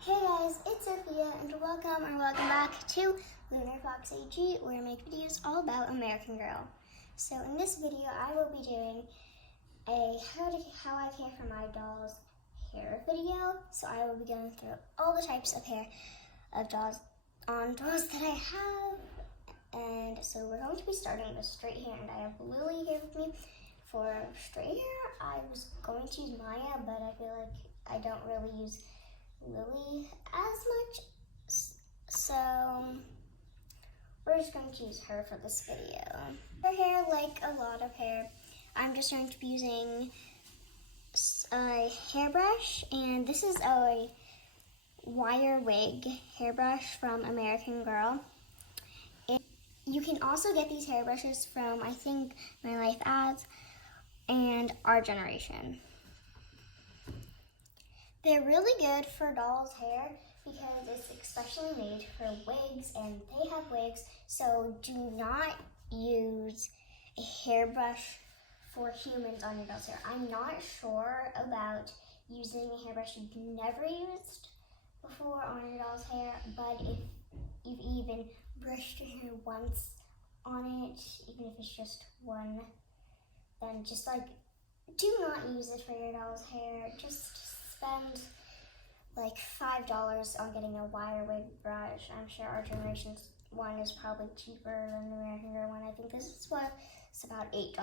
Hey guys, it's Sophia and welcome back to LunarFoxAG, where I make videos all about American Girl. So in this video I will be doing a how I care for my doll's hair video. So I will be going through all the types of hair of dolls that I have. And so we're going to be starting with straight hair, and I have Lily here with me. For straight hair, I was going to use Maya, but I feel like I don't really use Lily as much, so we're just going to use her for this video. Her hair, like a lot of hair, I'm just going to be using a hairbrush, and this is a wire wig hairbrush from American Girl. And you can also get these hairbrushes from, I think, My Life Ads and Our Generation. They're really good for dolls' hair because it's especially made for wigs, and they have wigs, so do not use a hairbrush for humans on your doll's hair. I'm not sure about using a hairbrush you've never used before on your doll's hair, but if you've even brushed your hair once on it, even if it's just one, then just do not use it for your doll's hair. Just spend like $5 on getting a wire wig brush. I'm sure Our Generation's one is probably cheaper than the American Girl one. I think this is it's about $8.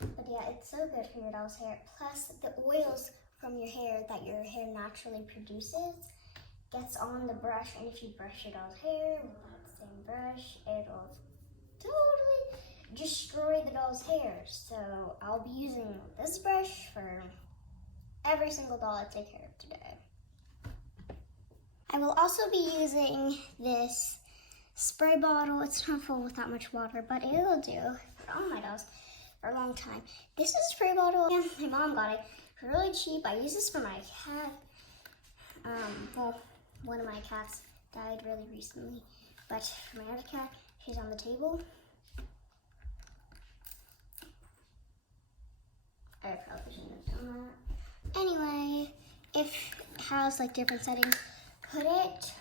But yeah, it's so good for your doll's hair. Plus, the oils from your hair that your hair naturally produces gets on the brush, and if you brush your doll's hair with that same brush, it'll totally destroy the doll's hair. So I'll be using this brush for every single doll I take care of today. I will also be using this spray bottle. It's not full with that much water, but it will do for all my dolls for a long time. This is a spray bottle. My mom got it for really cheap. I use this for my cat. Well, one of my cats died really recently, but for my other cat, she's on the table. I probably shouldn't have done that. Anyway, if it has like different settings, put it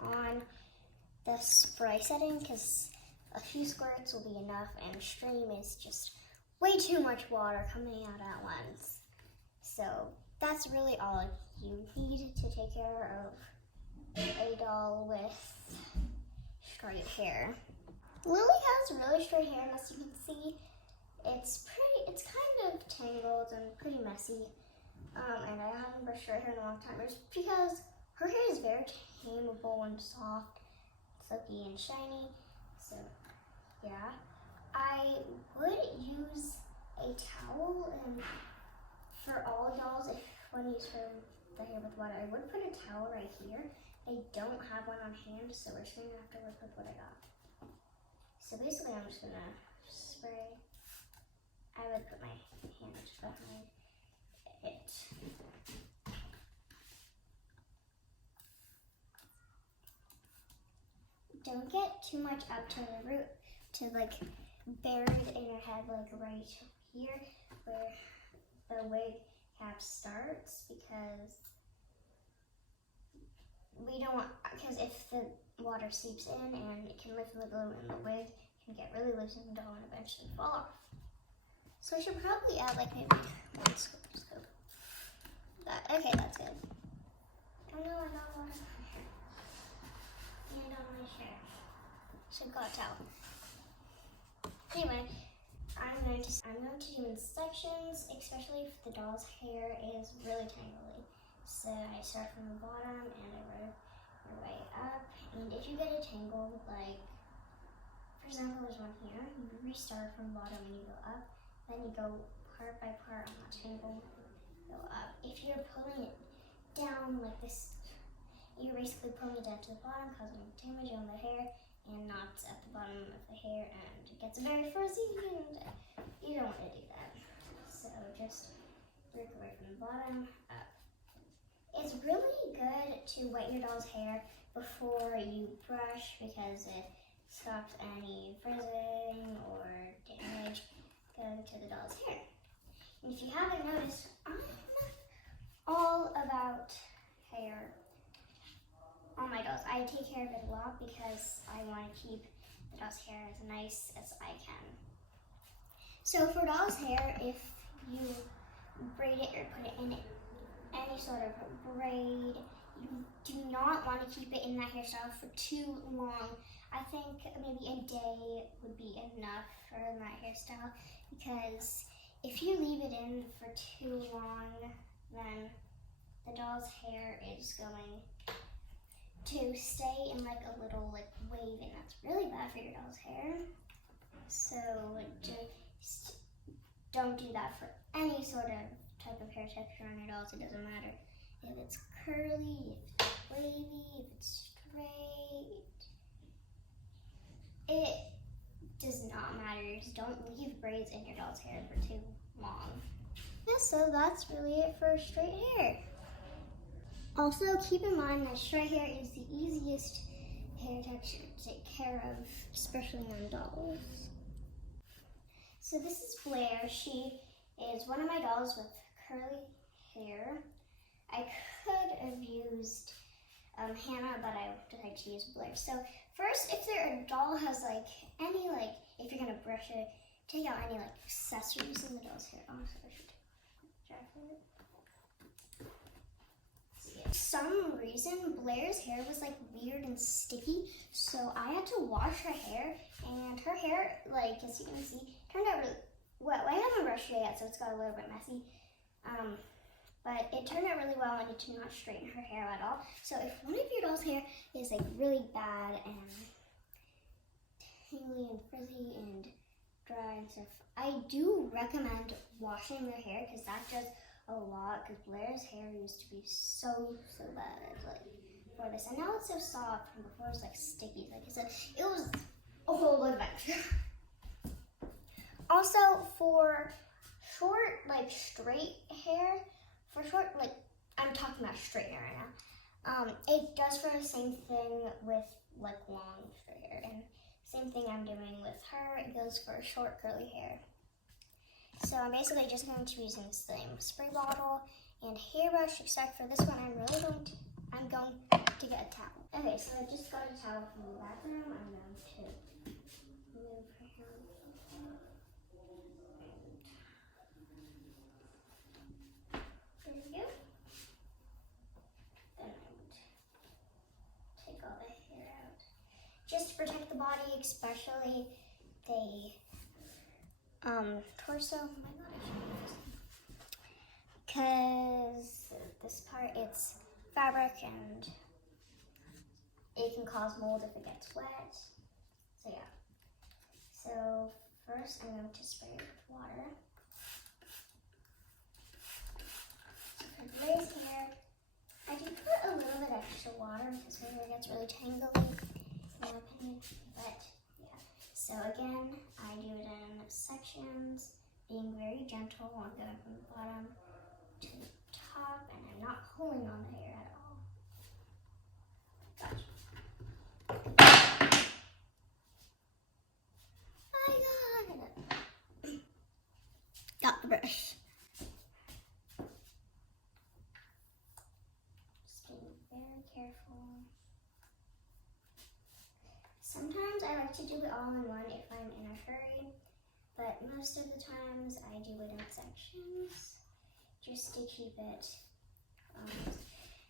on the spray setting because a few squirts will be enough, and stream is just way too much water coming out at once. So that's really all you need to take care of a doll with straight hair. Lily has really straight hair, and as you can see, it's kind of tangled and pretty messy. And I haven't brushed her hair in a long time. It's because her hair is very tameable and soft, silky and shiny. So yeah, I would use a towel, and for all dolls, if one uses the hair with water, I would put a towel right here. I don't have one on hand, so we're just gonna have to work with what I got. So basically, I'm just gonna spray. I would put my hand behind it. Don't get too much up to the root, to buried in your head, like right here where the wig cap starts, because we don't want, because if the water seeps in and it can lift the glue in the wig, it can get really loose in the doll and eventually fall off. So I should probably add maybe one scoop. Okay, that's good. Oh no, I got water on my hair. And on my shirt. Should got a towel. Anyway, I'm going to do in sections, especially if the doll's hair is really tangly. So I start from the bottom and I work my way up. And if you get a tangle, for example, there's one here, you restart from the bottom and you go up. Then you go part by part on that tangle, go up. If you're pulling it down like this, you're basically pulling it down to the bottom, causing damage on the hair and knots at the bottom of the hair, and it gets very frizzy, and you don't want to do that. So just work away from the bottom up. It's really good to wet your doll's hair before you brush because it stops any frizzing or damage going to the doll's hair. And if you haven't noticed, I'm all about hair. I take care of it a lot because I want to keep the doll's hair as nice as I can. So for doll's hair, if you braid it or put it in any sort of braid, you do not want to keep it in that hairstyle for too long. I think maybe a day would be enough for that hairstyle, because if you leave it in for too long, then the doll's hair is going to stay in like a little like wave, and that's really bad for your doll's hair. So just don't do that for any sort of type of hair texture on your dolls. It doesn't matter if it's curly, if it's wavy, if it's straight. It does not matter. Just don't leave braids in your doll's hair for too long. Yeah, so that's really it for straight hair. Also, keep in mind that straight hair is the easiest hair texture to take care of, especially on dolls. So this is Blair. She is one of my dolls with curly hair. I could have used Hannah, but I decided to use Blair. So first, if a doll has like any if you're gonna brush it, take out any accessories in the doll's hair. Honestly, I should check it. For some reason, Blair's hair was weird and sticky, so I had to wash her hair, and her hair, as you can see, turned out really well. I haven't brushed it yet, so it's got a little bit messy. But it turned out really well. I need to not straighten her hair at all. So if one of your doll's hair is really bad and tangly and frizzy and dry and stuff, I do recommend washing their hair, because that does a lot. Because Blair's hair used to be so bad for this, and now it's so soft. And before it was sticky. Like I said, it was a whole adventure. Also, for short straight hair. For short, I'm talking about straight hair right now. It does for the same thing with long straight hair, and same thing I'm doing with her. It goes for short curly hair. So I'm basically just going to be using the same spray bottle and hairbrush, except for this one I'm going to get a towel. Okay, so I just got a towel from the bathroom. I'm going to move her hair. There we go. Then I would take all the hair out. Just to protect the body, especially the torso. Oh my god, I should do this. Because this part, it's fabric and it can cause mold if it gets wet. So yeah. So first I'm going to spray it with water. For Blair's hair, I do put a little bit extra water because her hair gets really tangly, in my opinion. But yeah. So again, I do it in sections, being very gentle. I'm going from the bottom to the top, and I'm not pulling on the hair at all. Gotcha. I got it. Got the brush. Just being very careful. Sometimes I like to do it all in one if I'm in a hurry, but most of the times I do it in sections just to keep it.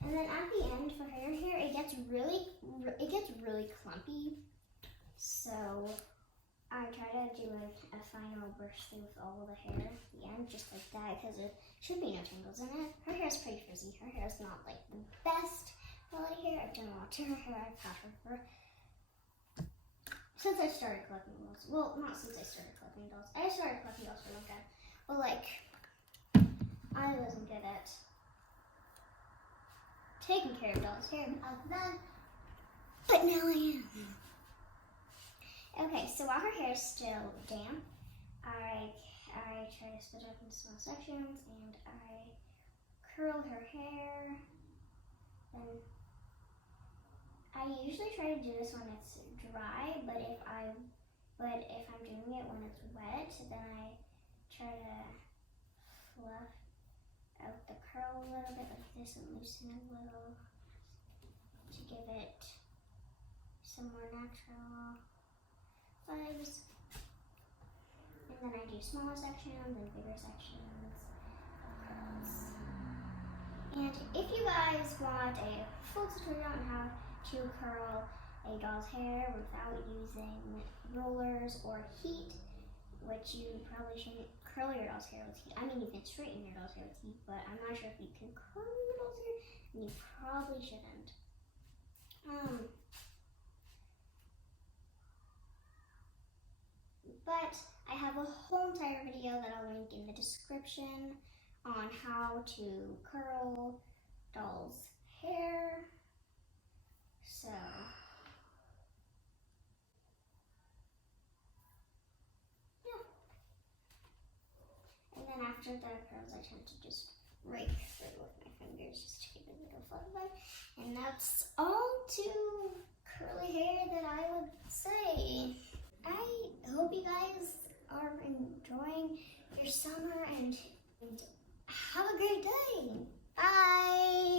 And then at the end for her hair, it gets really clumpy. So I try to do a final brush through with all of the hair at the end, just like that, because there should be no tangles in it. Her hair is pretty frizzy. Her hair is not the best quality hair. I've done a lot to her hair. I've had her for since I started collecting dolls. Well, not since I started collecting dolls. I started collecting dolls for a long time. But I wasn't good at taking care of dolls' hair back then. But now I am. Okay, so while her hair is still damp, I try to split it up into small sections, and I curl her hair. Then I usually try to do this when it's dry, but if I'm doing it when it's wet, then I try to fluff out the curl a little bit like this and loosen it a little to give it some more natural vibes. And then I do smaller sections and bigger sections of curls. And if you guys want a full tutorial on how to curl a doll's hair without using rollers or heat, which you probably shouldn't curl your doll's hair with heat. I mean, you can straighten your doll's hair with heat, but I'm not sure if you can curl your doll's hair, and you probably shouldn't. But I have a whole entire video that I'll link in the description on how to curl doll's hair. So yeah. And then after the curls, I tend to just rake through with my fingers just to give it a little fluff vibe. And that's all to curly hair that I would say. I hope you guys are enjoying your summer and have a great day. Bye.